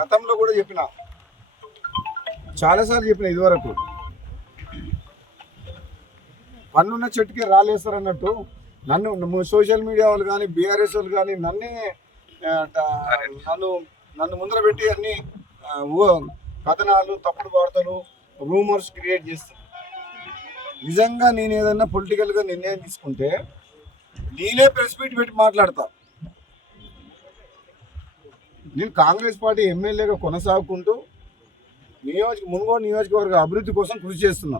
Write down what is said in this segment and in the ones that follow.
గతంలో కూడా చెప్పిన, చాలాసార్లు చెప్పిన, ఇదివరకు పన్నున్న చెట్టుకే రాలేస్తారు అన్నట్టు నన్ను సోషల్ మీడియా వాళ్ళు కానీ బీఆర్ఎస్ వాళ్ళు కానీ నన్ను ముందర పెట్టి అన్ని కథనాలు, తప్పుడు వార్తలు, రూమర్స్ క్రియేట్ చేస్తారు. నిజంగా నేను ఏదన్నా పొలిటికల్గా నిర్ణయం తీసుకుంటే నేనే ప్రెస్ మీట్ పెట్టి మాట్లాడతా. నేను కాంగ్రెస్ పార్టీ ఎమ్మెల్యేగా కొనసాగుకుంటూ మునుగోడు నియోజకవర్గ అభివృద్ధి కోసం కృషి చేస్తున్నా.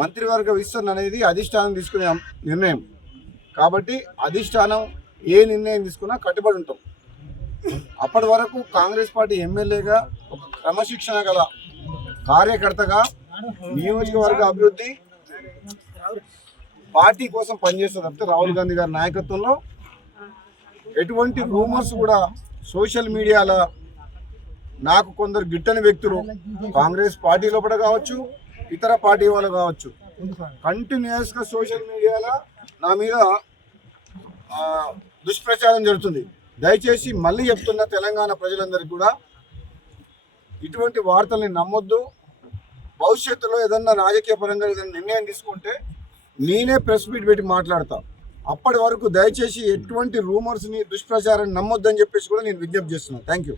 మంత్రివర్గ విస్తరణ అనేది అధిష్టానం తీసుకునే నిర్ణయం కాబట్టి అధిష్టానం ఏ నిర్ణయం తీసుకున్నా కట్టుబడి ఉంటాం. అప్పటి వరకు కాంగ్రెస్ పార్టీ ఎమ్మెల్యేగా ఒక క్రమశిక్షణ గల కార్యకర్తగా నియోజకవర్గ అభివృద్ధి పార్టీ కోసం పనిచేస్తుంది తప్పితే రాహుల్ గాంధీ గారి నాయకత్వంలో ఎటువంటి రూమర్స్ కూడా సోషల్ మీడియాలో నాకు కొందరు గిట్టని వ్యక్తులు కాంగ్రెస్ పార్టీ లోపల కావచ్చు, ఇతర పార్టీ వాళ్ళు కావచ్చు, కంటిన్యూస్గా సోషల్ మీడియాలో నా మీద దుష్ప్రచారం జరుగుతుంది. దయచేసి మళ్ళీ చెప్తున్న తెలంగాణ ప్రజలందరికీ కూడా ఇటువంటి వార్తల్ని నమ్మొద్దు. భవిష్యత్తులో ఏదన్నా రాజకీయ పరంగా ఏదైనా నిర్ణయం తీసుకుంటే నేనే ప్రెస్ మీట్ పెట్టి మాట్లాడతా. అప్పటి వరకు దయచేసి ఎటువంటి రూమర్స్ని, దుష్ప్రచారాన్ని నమ్మొద్దని చెప్పేసి కూడా నేను విజ్ఞప్తి చేస్తున్నాను. Thank you.